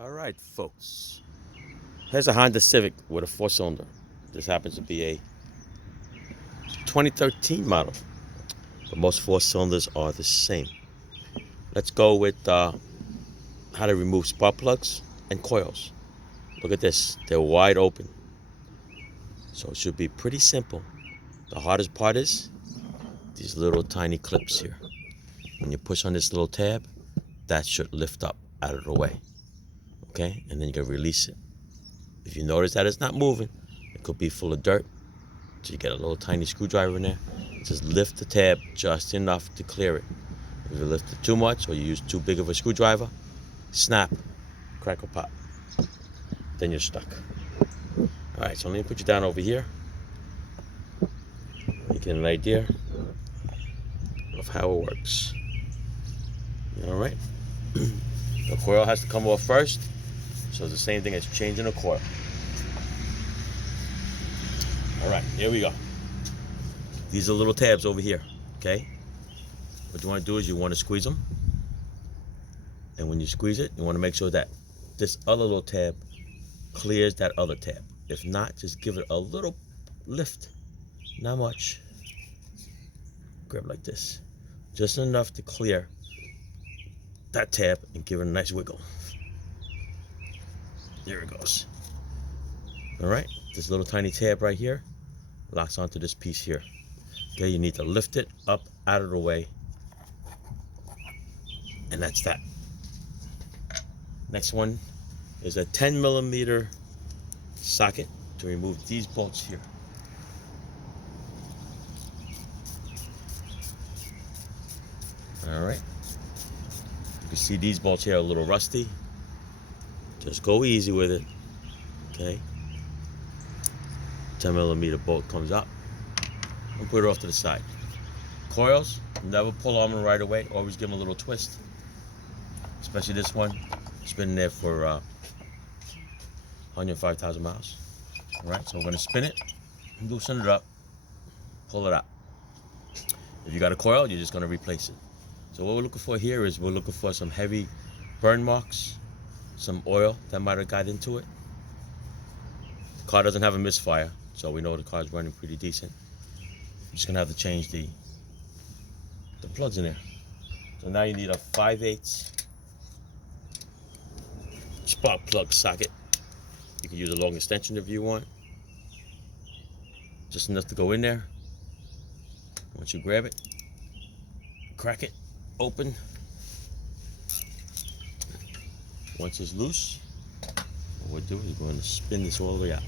All right, folks. Here's a Honda Civic with a four-cylinder. This happens to be a 2013 model, but most four cylinders are the same. Let's go with how to remove spark plugs and coils. Look at this. They're wide open. So it should be pretty simple. The hardest part is these little tiny clips here. When you push on this little tab, that should lift up out of the way. Okay? And then you can release it. If you notice that it's not moving, it could be full of dirt. So you get a little tiny screwdriver in there. Just lift the tab just enough to clear it. If you lift it too much or you use too big of a screwdriver, snap, crack or pop. Then you're stuck. All right, so let me put you down over here. You get an idea of how it works. All right. The coil has to come off first. So it's the same thing as changing a coil. All right, here we go. These are little tabs over here, okay? What you want to do is you want to squeeze them. And when you squeeze it, you want to make sure that this other little tab clears that other tab. If not, just give it a little lift. Not much. Grab like this. Just enough to clear that tab and give it a nice wiggle. There it goes. All right, this little tiny tab right here locks onto this piece here. Okay, you need to lift it up out of the way. And that's that. Next one is a 10mm socket to remove these bolts here. All right. You can see these bolts here are a little rusty. Just go easy with it. Okay. 10mm bolt comes up and put it off to the side. Coils, never pull on them right away. Always give them a little twist. Especially this one. It's been there for 105,000 miles. All right, so we're gonna spin it, loosen it up, pull it out. If you got a coil, you're just gonna replace it. So what we're looking for here is we're looking for some heavy burn marks, some oil that might have got into it. The car doesn't have a misfire, so we know the car's running pretty decent. I'm just gonna have to change the plugs in there. So now you need a 5/8 spark plug socket. You can use a long extension if you want. Just enough to go in there. Once you grab it, crack it open. Once it's loose, what we'll do is we're going to spin this all the way out.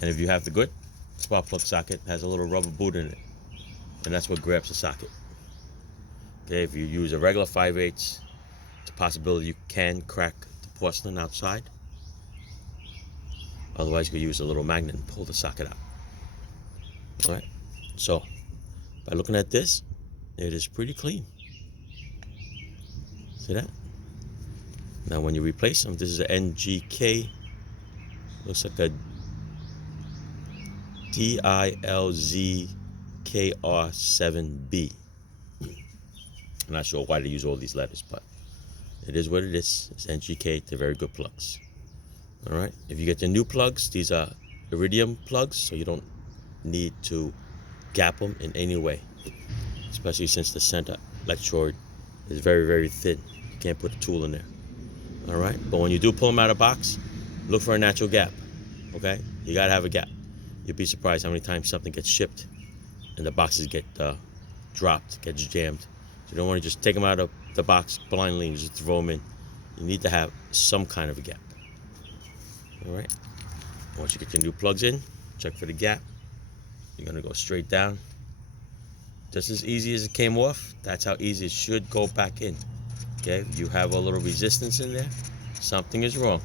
And if you have the good spark plug socket, it has a little rubber boot in it. And that's what grabs the socket. Okay, if you use a regular 5/8, it's a possibility you can crack the porcelain outside. Otherwise, you could use a little magnet and pull the socket out. All right, so by looking at this, it is pretty clean. See that? Now when you replace them, this is an NGK, looks like a DILZKR7B. I'm not sure why they use all these letters, but it is what it is. It's NGK, they're very good plugs. All right, if you get the new plugs, these are iridium plugs, so you don't need to gap them in any way, especially since the center electrode is very, very thin. You can't put a tool in there. All right, but when you do pull them out of the box, look for a natural gap. Okay, you gotta have a gap. You'd be surprised how many times something gets shipped and the boxes get dropped, gets jammed. So you don't want to just take them out of the box blindly and just throw them in. You need to have some kind of a gap. All right, once you get your new plugs in, check for the gap. You're gonna go straight down. Just as easy as it came off, that's how easy it should go back in. Okay, if you have a little resistance in there, something is wrong.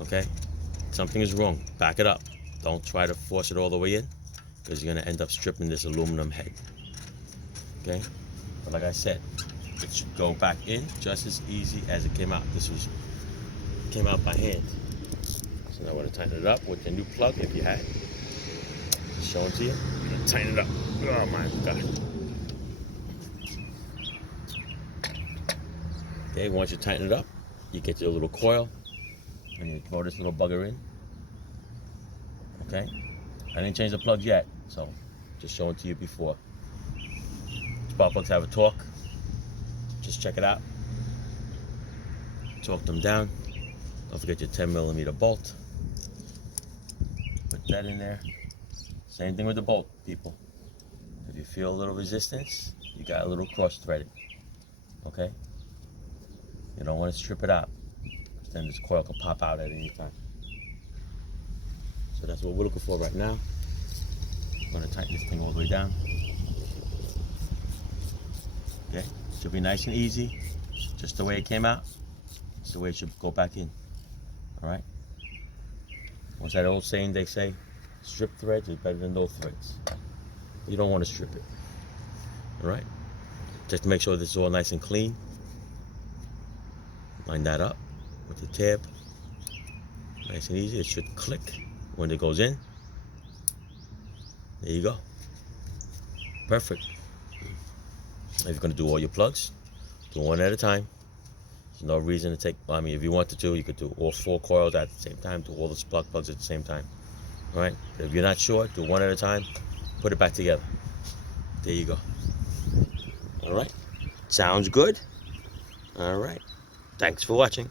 Okay, something is wrong. Back it up. Don't try to force it all the way in, because you're gonna end up stripping this aluminum head. Okay, but like I said, it should go back in just as easy as it came out. This came out by hand. So now I want to tighten it up with the new plug if you had. Just showing to you. You're gonna tighten it up. Oh my God. Okay, once you tighten it up, you get your little coil and you throw this little bugger in. Okay, I didn't change the plugs yet, so just showing to you before. Spark plugs have a torque. Just check it out. Torque them down. Don't forget your 10mm bolt. Put that in there. Same thing with the bolt, people. If you feel a little resistance, you got a little cross threaded. Okay? You don't want to strip it out, because then this coil can pop out at any time. So that's what we're looking for right now. I'm going to tighten this thing all the way down. Okay? Should be nice and easy. Just the way it came out. It's the way it should go back in. Alright? What's that old saying they say? Strip threads is better than no threads. You don't want to strip it. Alright? Just to make sure this is all nice and clean. Line that up with the tab. Nice and easy. It should click when it goes in. There you go. Perfect. If you're going to do all your plugs, do one at a time. There's no reason to take, I mean, if you wanted to, you could do all 4 coils at the same time, do all the spark plugs at the same time. All right? If you're not sure, do one at a time, put it back together. There you go. All right? Sounds good? All right. Thanks for watching.